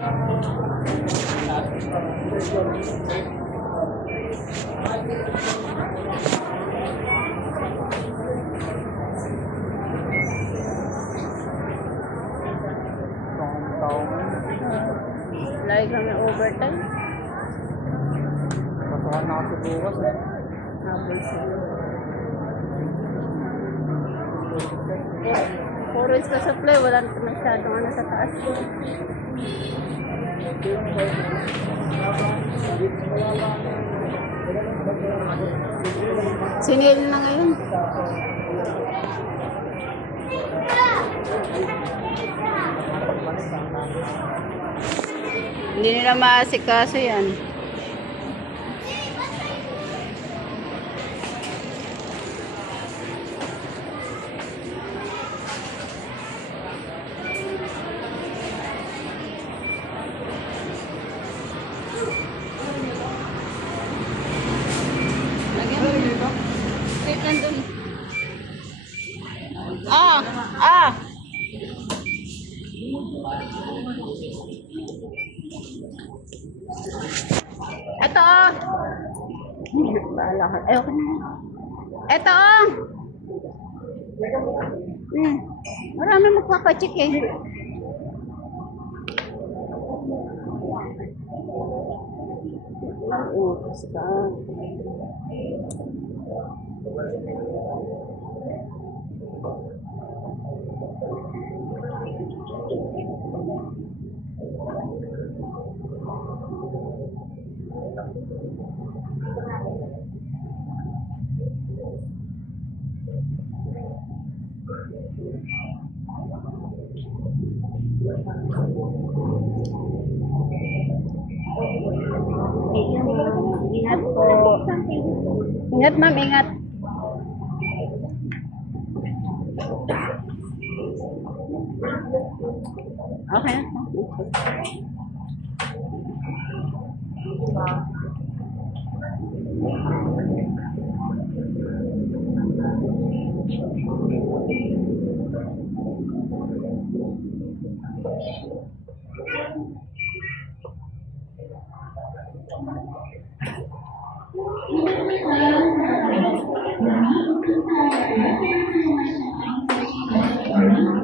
Lagi kami overtime. Patuhan na kasi bukas eh. Habol sila. Puro is ka-supply. Wala na masyadong ano sa taas. Sinil na ngayon. Hindi nila maasikaso yan. Wait, nandun. Ito oh. Ayoko na. Ito oh. Marami magpapacheck eh. Utos ka. Ingat po. Ingat ma'am, ingat. Okay.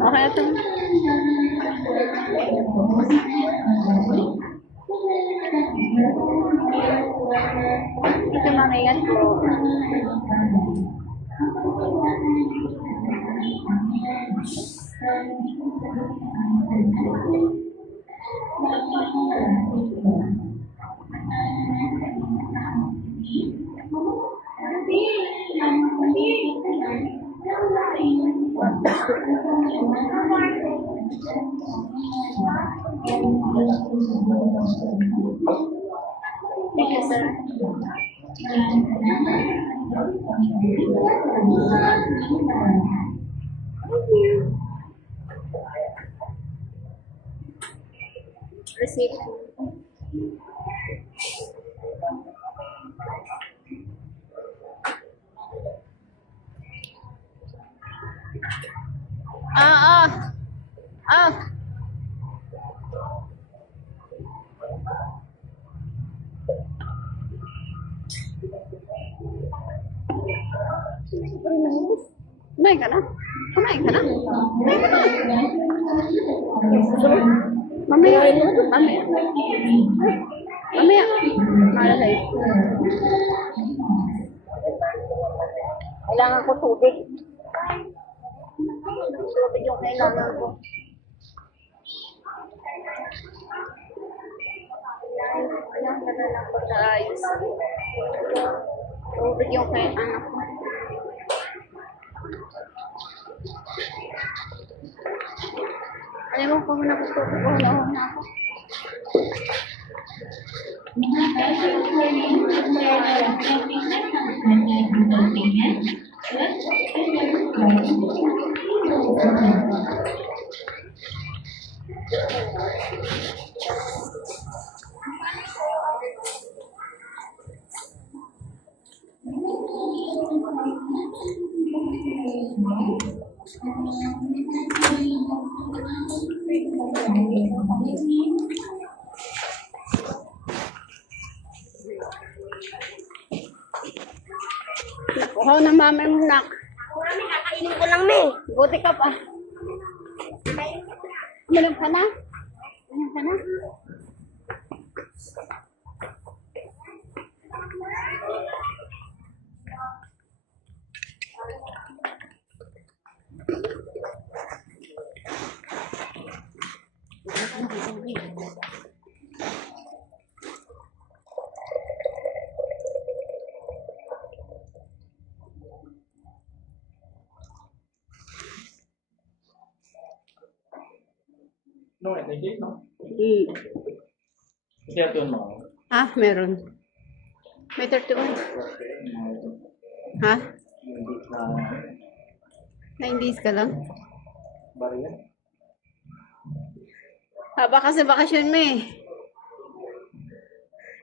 Okay, ito. Ito mga ingat po. Thank you, sir. Receipt. Kumain ka na? Kumain ka na? Kumain ka na? Mamaya. Mamaya. Mamaya. Malalay. Kailangan ko tubig. Tubig yung kailangan ko. Kailangan na lang pagkaayos. Tubig yung kailangan ko. Alam mo kung muna gusto ko na ako. Uhaw na mami mo, nak. Mami, kakainin ko lang, May. Buti ka pa. Uminom ka na? Uminom ka na? No, hindi, no? Hmm. Kasi ito yung mga. Ah, meron. May 31. Ha? Na 9 days ka lang? bariyan. Haba kasi bakasyon mo eh.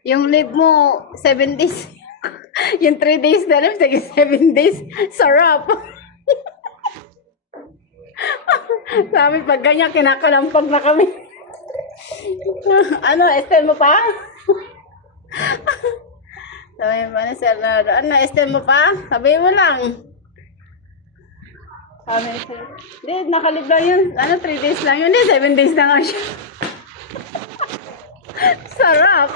Yung leave mo, 7 days. Yung 3 days na lang, sige 7 days. Sarap. Sabi, pag ganyan, kinakalampag na kami. Ano, extend mo pa? Sabi mo na, Sir Nardo, ano, extend mo pa? Sabi mo lang. Sabi siya, hindi, nakalib lang yun. Ano, 3 days lang yun. Hindi, 7 days na nga siya. Sarap.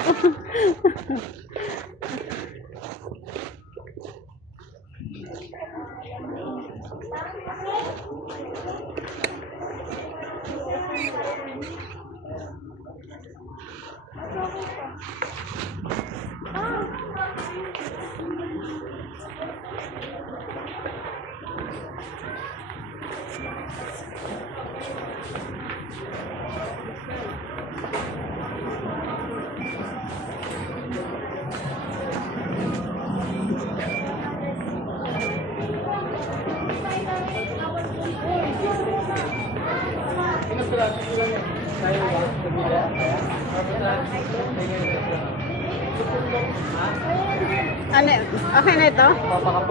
Ano, okay na ito?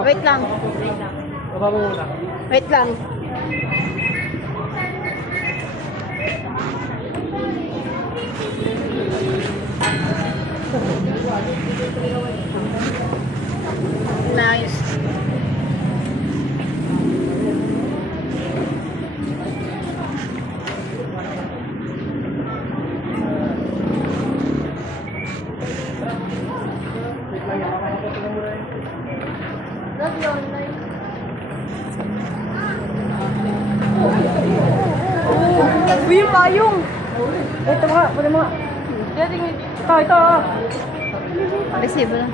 Wait lang. Baba mo muna. Wait lang. Nice. Love you online. Uy, yung payong. Ito mga, pwede mga. Ito. Resibo lang.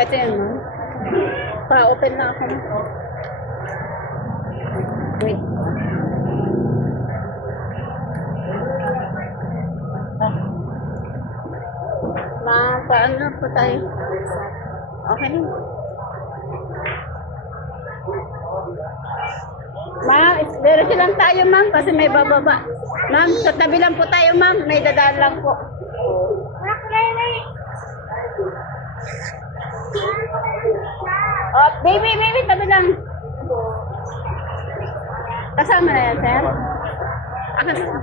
Ito yun, no? Pa-open na ako. Wait. Paano po tayo? Okay na. Ma'am, diretso lang tayo, ma'am, kasi may bababa. Ma'am, sa tabi lang po tayo, ma'am. May dadaan lang po. Oh, baby, tabi lang. Kasama na yan, sir? Akin na.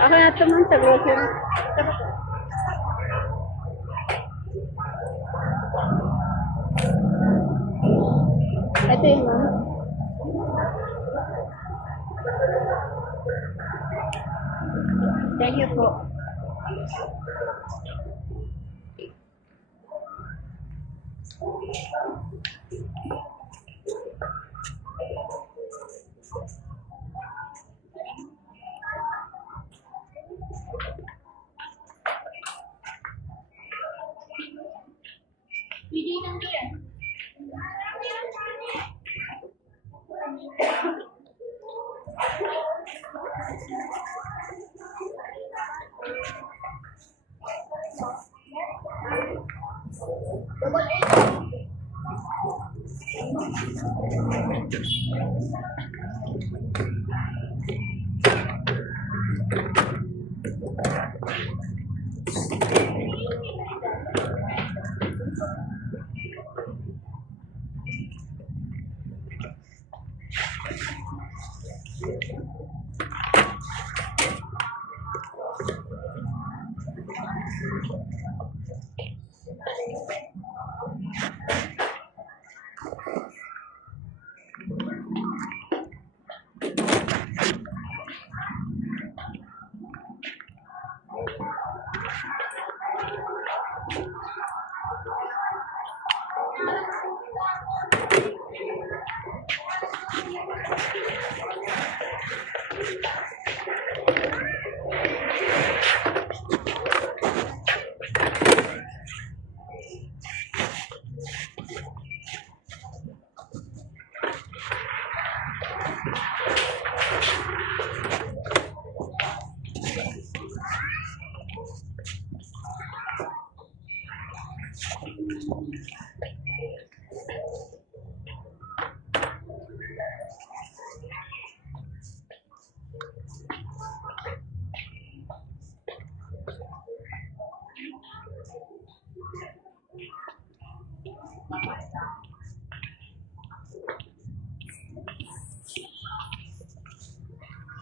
Akin na ito, ma'am, sa grocery. Ito yun, ma'am. Thank you po.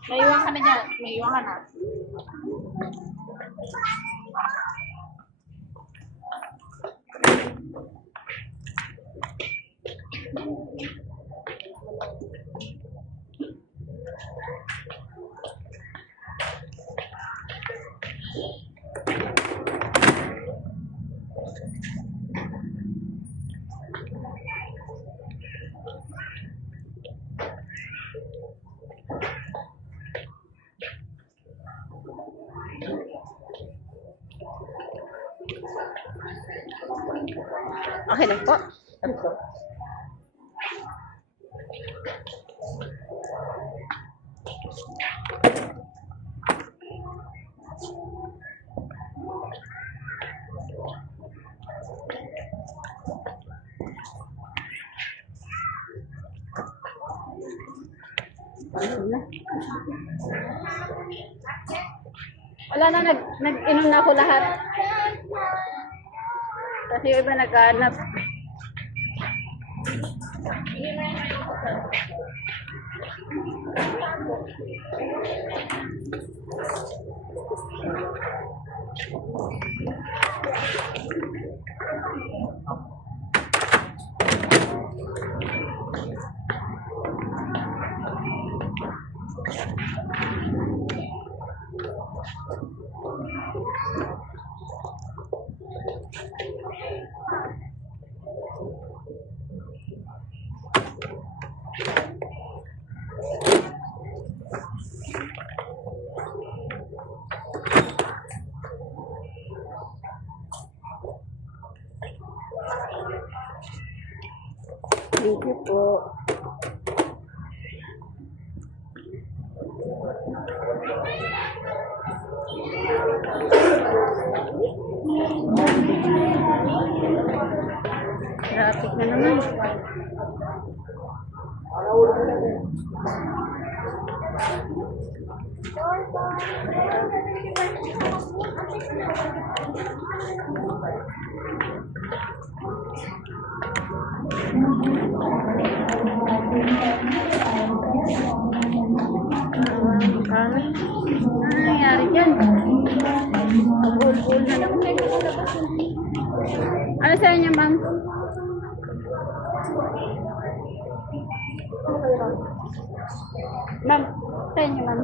May iwan ka na dyan. May iwan ka na. Okay lang po. Wala na, nag-inom na ako lahat. Kasi yung iba naghahanap. Thank you po. Traffic na naman. Ano nangyari dyan? Bul-bul na lang. Ano sa inyo, ma'am? Ma'am, sa inyo, ma'am.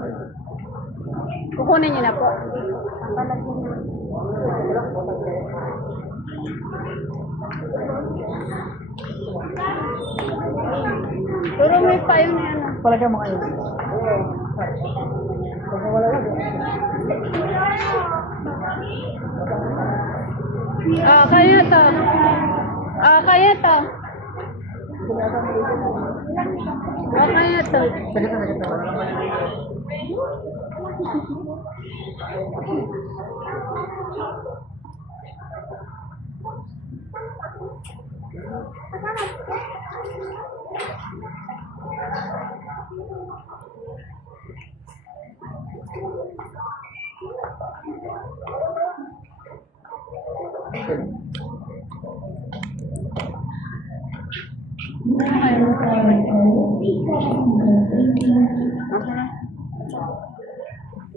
Kukunin niyo na po. Pero may pa yun yan. Palagay mo kayo. Kaya to. Kaya to. Kaya to.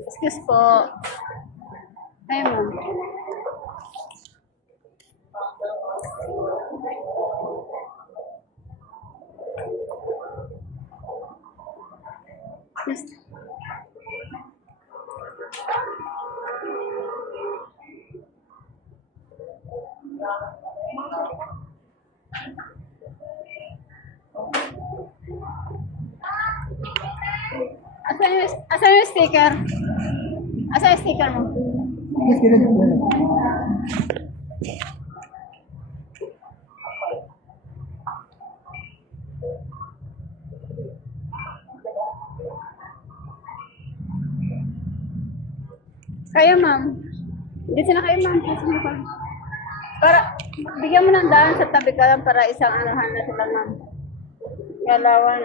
Excuse po. Ay, ma'am. Asan yung sticker? Asan yung sticker mo? Yes, kailan yung ano? Kayo, ma'am. Dito na kayo, ma'am. Dito na kayo. Para, bigyan mo ng daan sa tabi ka lang para isang anuhan na sila, ma'am. Galawan.